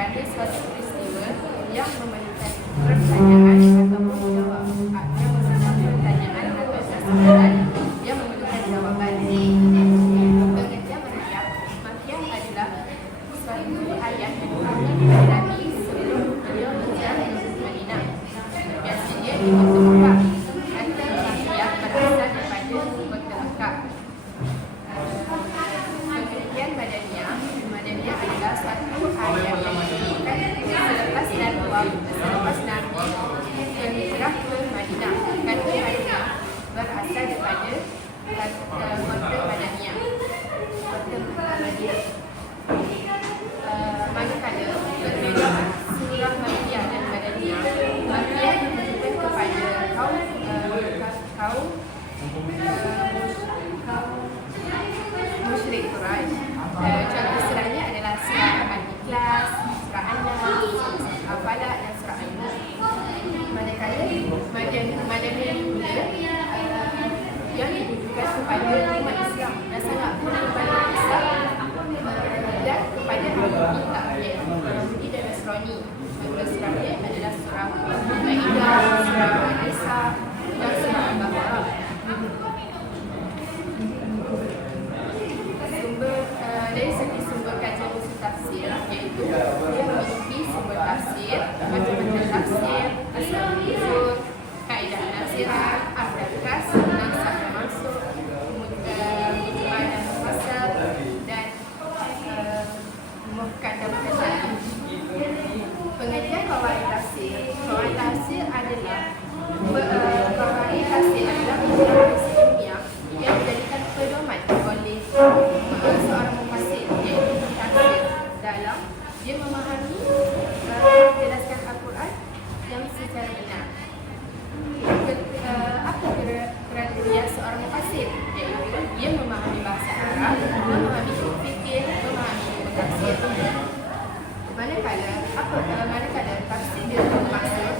kerana suatu peristiwa yang memerlukan pertanyaan ataupun jawab. Yang memerlukan pertanyaan atau soalan yang memerlukan jawapan. Pengertian Maryam. Maryam adalah suatu ayat yang diturunkan kepada Nabi sebelum beliau hijrah ke Madinah. Biasanya di Kota Mekah. Kata Maryam berasal daripada Mekah. Pengertian Madaniyah. Madaniyah adalah suatu ayat yang diturunkan selepas Nabi berhijrah ke Madinah. Kata Madinah berasal daripada kota Madaniyah. Kota Madinah. Manakala perbezaan surah Makkiyah dan Madaniyah. Makkiyah menunjukkan kepada kaum musyrik Quraisy. Contoh surahnya adalah surah Al-Ikhlas, surah An-Nas, Al-Falaq dan surah An-Nur. Manakala Madaniyah pula yang ditujukan kepada umat Islam dan sangat berbalik Islam dan kepada ahli kitab, iaitu Yahudi dan Nasrani. Maka surahnya adalah surah Al-Maidah, surah An-Nisa dan surah Al-Baqarah. Dari segi sumber kajian usul tafsir, iaitu dia memiliki sumber tafsir, macam-macam tafsir, asal usul, kaedah nasirat, abdakas, nasab dan maksud, mujmal dan mufassal dan muhkam dan mutasyabbih. Pengajian fawaid tafsir. Fawaid tafsir adalah fawaid tafsir adalah penjelasan ilmiah yang dijadikan pedoman oleh seorang mufassir, iaitu tafsir dalam dia memahami menjelaskan Al-Quran yang secara benar. Apa kriteria seorang mufassir? Iaitu dia memahami bahasa Arab, memahami fikih, memahami tafsir. Manakala tafsir dia bermaksud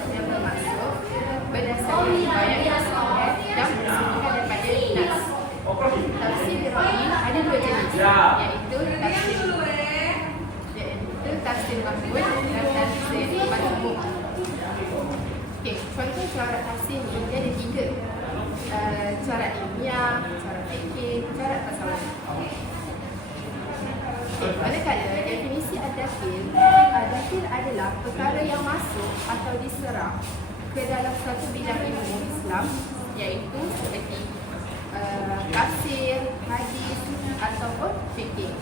berdasarkan riwayat yang sahih dan bersumber daripada nas. Tafsir Ra'i ada dua jenis, iaitu tafsir mahmud dan tafsir majmu'. Okey, contoh corak tafsir ni dia ada tiga. Corak ilmiah, corak fikih, corak tasawuf. Manakala definisi ad-dakhil adalah perkara yang masuk atau diserap ke dalam suatu bidang ilmu Islam, iaitu seperti tafsir, hadis ataupun fikih.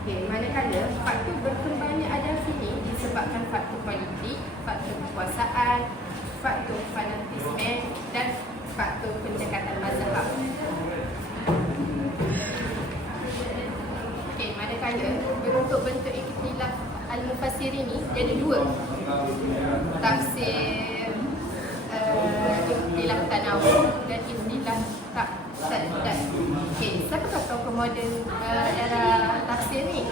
Okey, manakala faktor berkembangnya ad-dakhil ini disebabkan faktor politik, faktor kekuasaan, faktor fanatisme dan faktor pendekatan mazhab. Okey, manakala bentuk-bentuk ikhtilaf al-mufassir ini dia ada dua. Tafsir ikhtilaf tanawwu dan ikhtilaf ta'dad. Okey, siapakah tokoh moden era tafsir ni?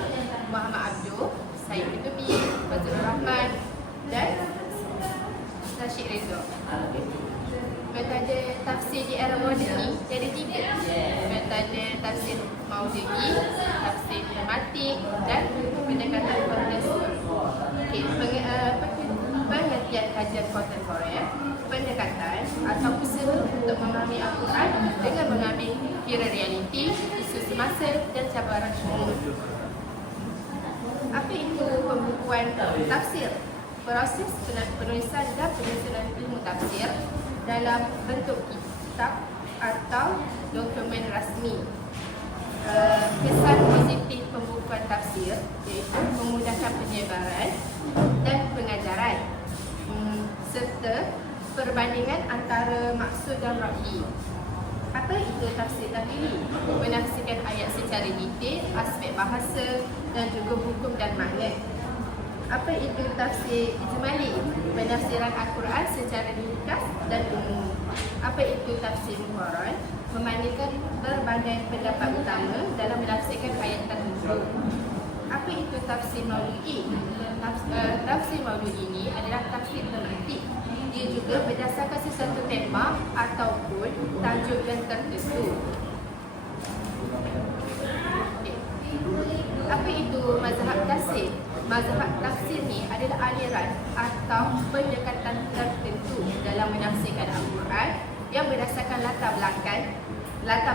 Muhammad Abduh, Said Qutbi, Fazlur Rahman dan Rashid Rizal. Metode tafsir di era moden ni dia ada tiga. Metode tafsir Maududi, tafsir dramatik dan pendekatan kontekstual. Okey, pengertian kajian kontemporer, pendekatan atau usaha untuk memahami Al-Quran dengan mengambil kira realiti, isu semasa dan cabaran umum. Apa itu pembukuan tafsir? Proses penulisan dan penyusunan ilmu tafsir dalam bentuk kitab atau dokumen rasmi. Kesan positif pembukuan tafsir iaitu memudahkan penyebaran dan pengajaran serta perbandingan antara maksud dan ra'i. Apa itu tafsir takwili? Menafsirkan ayat secara detail, aspek bahasa dan juga hukum dan makna. Apa itu tafsir ijmali? Penafsiran Al-Quran secara ringkas dan umum. Apa itu tafsir muqarrar? Memandingkan berbagai pendapat utama dalam menafsirkan ayat tertentu. Apa itu tafsir maududi? Tafsir maududi ini adalah tafsir tematik. Dia juga berdasarkan sesuatu tema ataupun tajuk yang tertentu. Apa itu mazhab tafsir? mazhab tafsir ni adalah aliran atau pendekatan tertentu dalam menafsirkan Al-Quran yang berdasarkan latar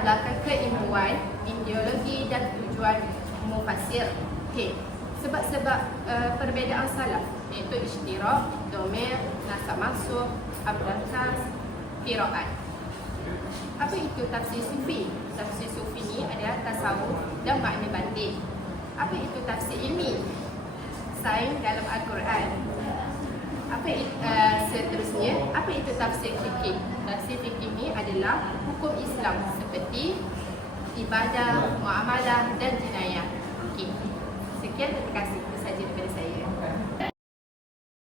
belakang keilmuan, ideologi dan tujuan mufassir. Okey. Sebab-sebab perbezaan salaf iaitu isytirah, domir, nasab mansukh, abdatas, qiraat. Apa itu tafsir sufi? Tafsir sufi ni adalah tasawuf dan makna batin. Apa itu tafsir ilmi? Sains dalam Al-Quran. Seterusnya, apa itu tafsir fikih? Tafsir fikih ni adalah hukum Islam seperti ibadah, muamalah dan jenayah. Okey. Sekian, terima kasih. Itu sahaja daripada saya.